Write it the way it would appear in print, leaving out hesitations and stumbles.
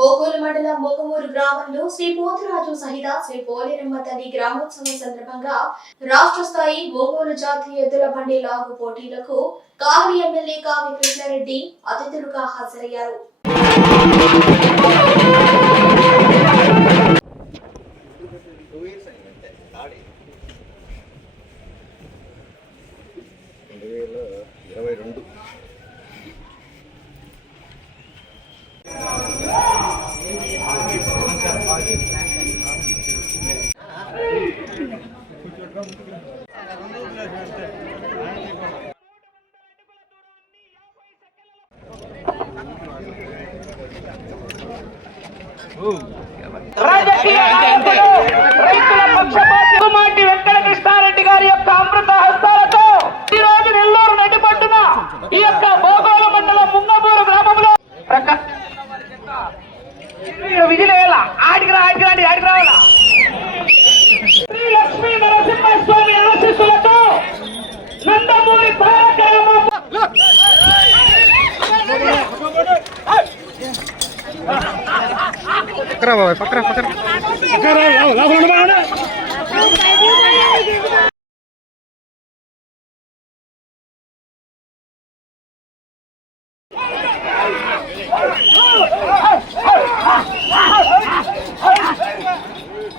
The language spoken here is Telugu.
బోగోలు మండలం మోకమూరు గ్రామంలో శ్రీ పోతురాజు సహిత శ్రీ పోలేరమ్మ తల్లి గ్రామోత్సవం సందర్భంగా రాష్ట్ర స్థాయి ఒంగోలు జాతీయ ఎద్దుల బండి లాగు పోటీలకు కావలి ఎమ్మెల్యే కావి కృష్ణారెడ్డి అతిథులుగా హాజరయ్యారు. రైతుల పక్షపాతి మాటి వెంకట కృష్ణారెడ్డి గారి యొక్క అమృత హస్తాలతో ఈ రోజు నెల్లూరు నడిపట్టున ఈ యొక్క బోగోలు మండలం ముంగమూరు గ్రామంలో విజిలేయాల ఆడికి రావాలా శ్రీ లక్ష్మీ నరసింహస్వామి ఆశీస్సులతో నందమూరి తారక